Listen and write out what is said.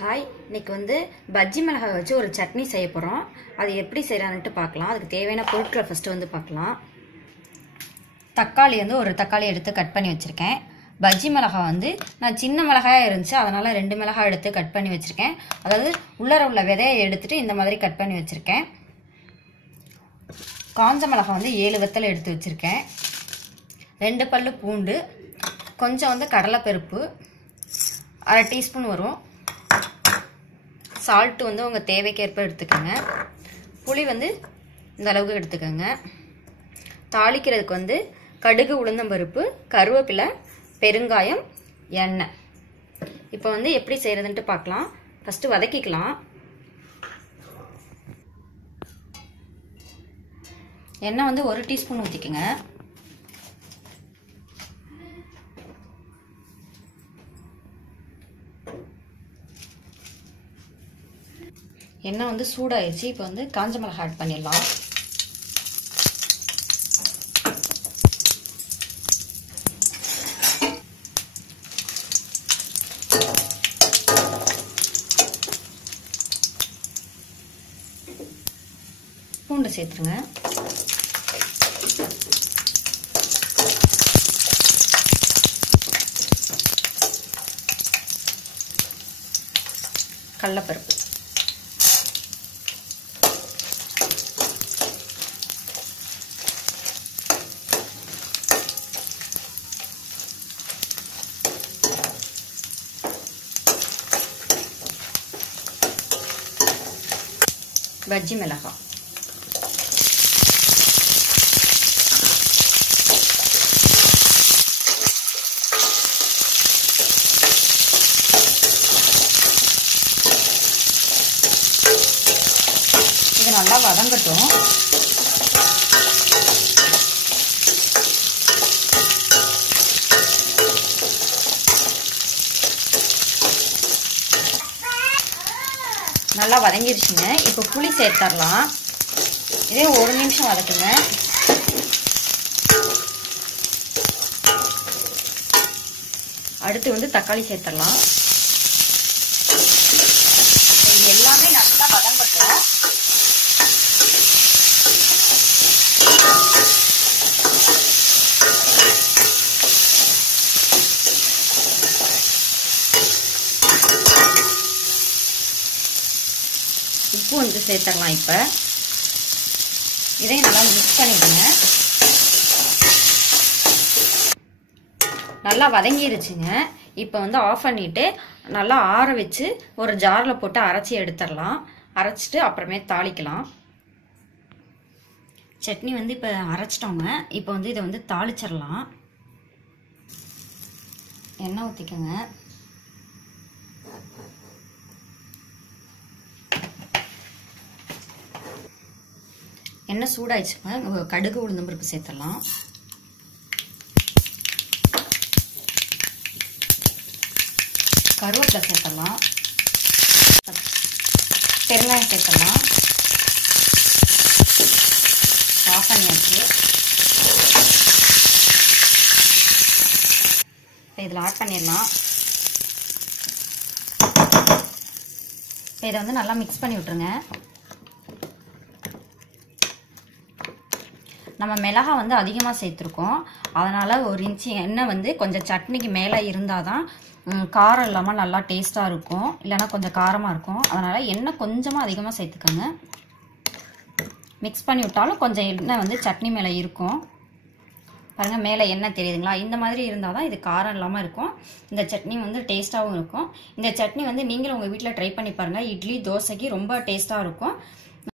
Hi, இன்னைக்கு வந்து பஜ்ஜி மிளகாய் வச்சு ஒரு சட்னி செய்ய போகிறோம். அது எப்படி செய்யலான்ட்டு பார்க்கலாம். அதுக்கு தேவையான பொருட்களை ஃபஸ்ட்டு வந்து பார்க்கலாம். தக்காளி வந்து ஒரு தக்காளி எடுத்து கட் பண்ணி வச்சுருக்கேன். பஜ்ஜி மிளகாய் வந்து நான் சின்ன மிளகாயாக இருந்துச்சு, அதனால் 2 மிளகாய் எடுத்து கட் பண்ணி வச்சுருக்கேன். அதாவது உள்ளர உள்ள விதையை எடுத்துகிட்டு இந்த மாதிரி கட் பண்ணி வச்சுருக்கேன். காஞ்ச மிளகாய் வந்து 7 வத்தல் எடுத்து வச்சுருக்கேன். 2 பல்லு பூண்டு, கொஞ்சம் வந்து கடலைப்பருப்பு, 1/2 டீஸ்பூன் வரும். சால்ட்டு வந்து உங்கள் தேவைக்கேற்ப எடுத்துக்கோங்க. புளி வந்து இந்த அளவுக்கு எடுத்துக்கோங்க. தாளிக்கிறதுக்கு வந்து கடுகு, உளுந்தம்பருப்பு, கருவேப்பிலை, பெருங்காயம், எண்ணெய். இப்போ வந்து எப்படி செய்கிறதுன்ட்டு பார்க்கலாம். ஃபஸ்ட்டு வதக்கிக்கலாம். எண்ணெய் வந்து 1 டீஸ்பூன் ஊற்றிக்கோங்க. எண்ணெய் வந்து சூடாயிடுச்சு. இப்போ வந்து காஞ்ச மிளகாய் ஆட் பண்ணிடலாம். பூண்டு சேர்த்துருங்க. கடலைப்பருப்பு, பஜ்ஜி மிளகாய், இது நல்லா வதங்கட்டும். நல்லா வதங்கிருச்சுங்க. இப்போ புளி சேர்த்துடலாம். இதே 1 நிமிஷம் வதக்குங்க. அடுத்து வந்து தக்காளி சேர்த்துடலாம். இது எல்லாமே நல்லா வதங்கட்டும். உப்பு வந்து சேர்த்துடலாம். இப்போ இதையும் நல்லா மிக்ஸ் பண்ணிடுங்க. நல்லா வதங்கிருச்சுங்க. இப்போ வந்து ஆஃப் பண்ணிட்டு நல்லா ஆற வச்சு ஒரு ஜாரில் போட்டு அரைச்சி எடுத்துடலாம். அரைச்சிட்டு அப்புறமே தாளிக்கலாம். சட்னி வந்து இப்போ அரைச்சிட்டோங்க. இப்போ வந்து இதை வந்து தாளிச்சிடலாம். எண்ணெய் ஊற்றிக்கோங்க. எண்ணெய் சூடாயிடுச்சுங்க. கடுகு, உளுந்தம்பருப்பு சேர்த்துடலாம். கருவேப்பிலை சேர்த்துடலாம். பெருங்காயம் சேர்த்துடலாம். ஆஃப் பண்ணியாச்சு. இப்போ இதில் ஆட் பண்ணிடலாம். இப்போ இதை வந்து நல்லா மிக்ஸ் பண்ணி விட்டுருங்க. நம்ம மிளகாய் வந்து அதிகமாக சேர்த்துருக்கோம். அதனால் 1 இன்ச்சு எண்ணெய் வந்து கொஞ்சம் சட்னிக்கு மேலே இருந்தால் தான் காரம் இல்லாமல் நல்லா டேஸ்ட்டாக இருக்கும். இல்லைனா கொஞ்சம் காரமாக இருக்கும். அதனால் எண்ணெய் கொஞ்சமாக அதிகமாக சேர்த்துக்கோங்க. மிக்ஸ் பண்ணி விட்டாலும் கொஞ்சம் எண்ணெய் வந்து சட்னி மேலே இருக்கும். பாருங்கள், மேலே எண்ணெய் தெரியுதுங்களா? இந்த மாதிரி இருந்தால் தான் இது காரம் இல்லாமல் இருக்கும். இந்த சட்னி வந்து டேஸ்ட்டாகவும் இருக்கும். இந்த சட்னி வந்து நீங்களும் உங்கள் வீட்டில் ட்ரை பண்ணி பாருங்கள். இட்லி, தோசைக்கு ரொம்ப டேஸ்ட்டாக இருக்கும்.